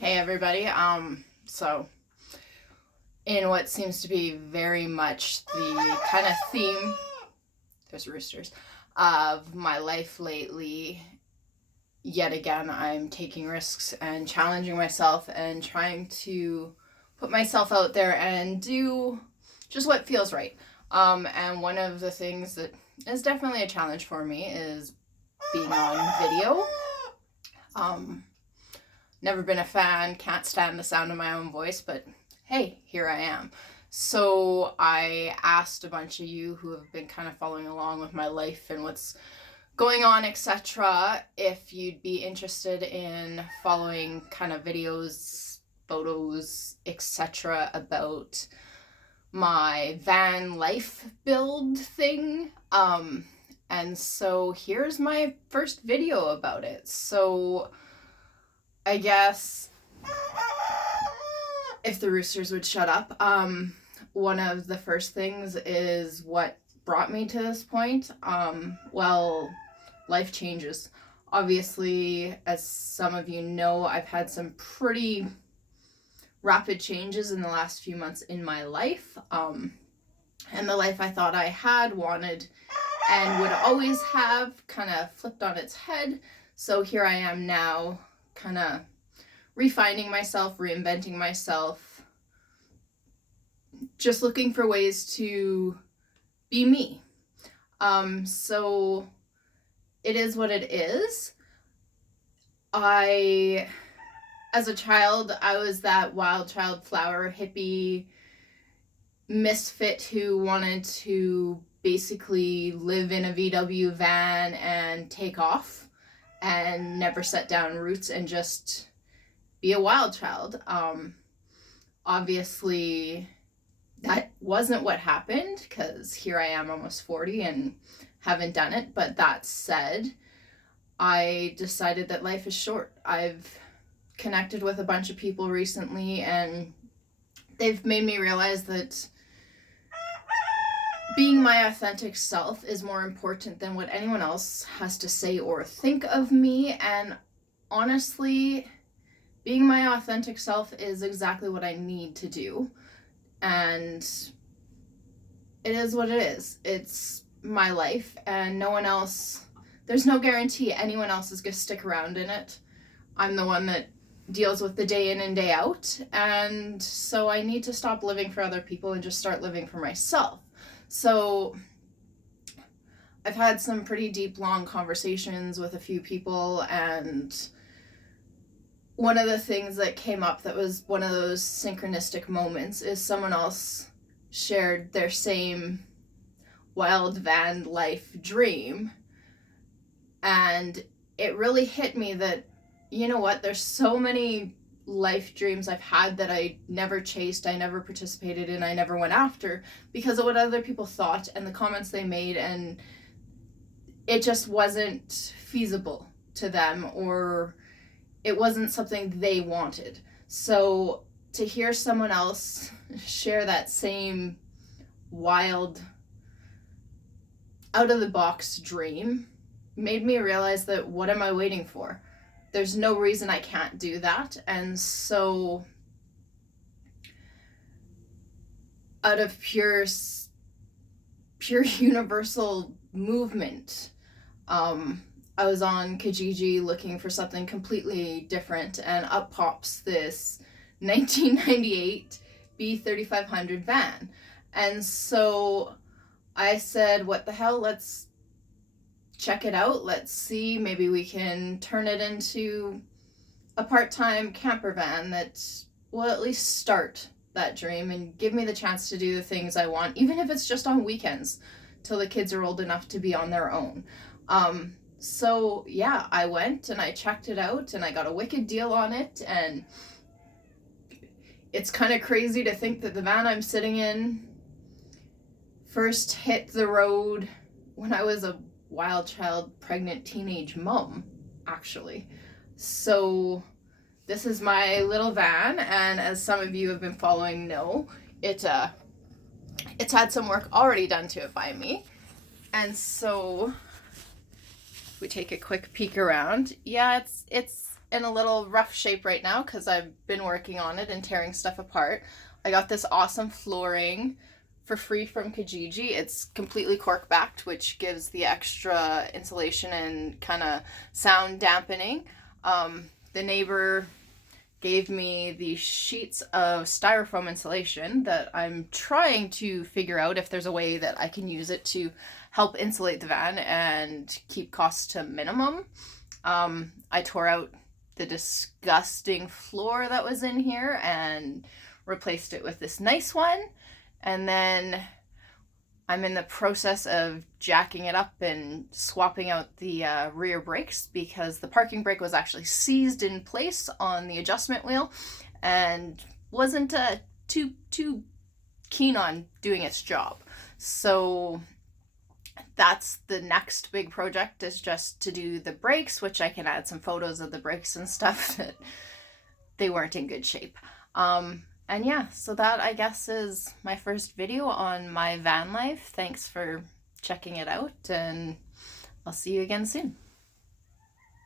Hey everybody. So in what seems to be very much the kind of theme, there's roosters, of my life lately, yet again I'm taking risks and challenging myself and trying to put myself out there and do just what feels right. And one of the things that is definitely a challenge for me is being on video. Never been a fan, can't stand the sound of my own voice, but hey, here I am. So I asked a bunch of you who have been kind of following along with my life and what's going on, etc., if you'd be interested in following kind of videos, photos, etc., about my van life build thing. And so here's my first video about it. So I guess if the roosters would shut up, one of the first things is what brought me to this point. Well, life changes. Obviously, as some of you know, I've had some pretty rapid changes in the last few months in my life. And the life I thought I had, wanted, and would always have kind of flipped on its head. So here I am now, kind of refining myself, reinventing myself, just looking for ways to be me. So it is what it is. As a child, I was that wild child flower hippie misfit who wanted to basically live in a VW van and take off and never set down roots and just be a wild child. Obviously, that wasn't what happened because here I am almost 40 and haven't done it. But that said, I decided that life is short. I've connected with a bunch of people recently and they've made me realize that being my authentic self is more important than what anyone else has to say or think of me. And honestly, being my authentic self is exactly what I need to do. And it is what it is. It's my life, and no one else, there's no guarantee anyone else is going to stick around in it. I'm the one that deals with the day in and day out, and so I need to stop living for other people and just start living for myself. So I've had some pretty deep, long conversations with a few people, and one of the things that came up that was one of those synchronistic moments is someone else shared their same wild van life dream. And it really hit me that, you know what, there's so many life dreams I've had that I never chased, I never participated in, I never went after because of what other people thought and the comments they made, and it just wasn't feasible to them or it wasn't something they wanted. So to hear someone else share that same wild, out of the box dream made me realize that what am I waiting for? There's no reason I can't do that. And so out of pure universal movement, I was on Kijiji looking for something completely different, and up pops this 1998 B3500 van. And so I said, what the hell, let's check it out. Let's see, maybe we can turn it into a part-time camper van that will at least start that dream and give me the chance to do the things I want, even if it's just on weekends till the kids are old enough to be on their own. So yeah, I went and I checked it out and I got a wicked deal on it, and it's kind of crazy to think that the van I'm sitting in first hit the road when I was a wild child pregnant teenage mom, actually. So this is my little van, and as some of you have been following know, it's had some work already done to it by me. And so we take a quick peek around. Yeah, it's in a little rough shape right now because I've been working on it and tearing stuff apart. I got this awesome flooring for free from Kijiji. It's completely cork backed, which gives the extra insulation and kind of sound dampening. The neighbor gave me these sheets of styrofoam insulation that I'm trying to figure out if there's a way that I can use it to help insulate the van and keep costs to minimum. I tore out the disgusting floor that was in here and replaced it with this nice one. And then I'm in the process of jacking it up and swapping out the rear brakes because the parking brake was actually seized in place on the adjustment wheel and wasn't too keen on doing its job. So that's the next big project, is just to do the brakes, which I can add some photos of the brakes and stuff that they weren't in good shape. And yeah, so that I guess is my first video on my van life. Thanks for checking it out, and I'll see you again soon.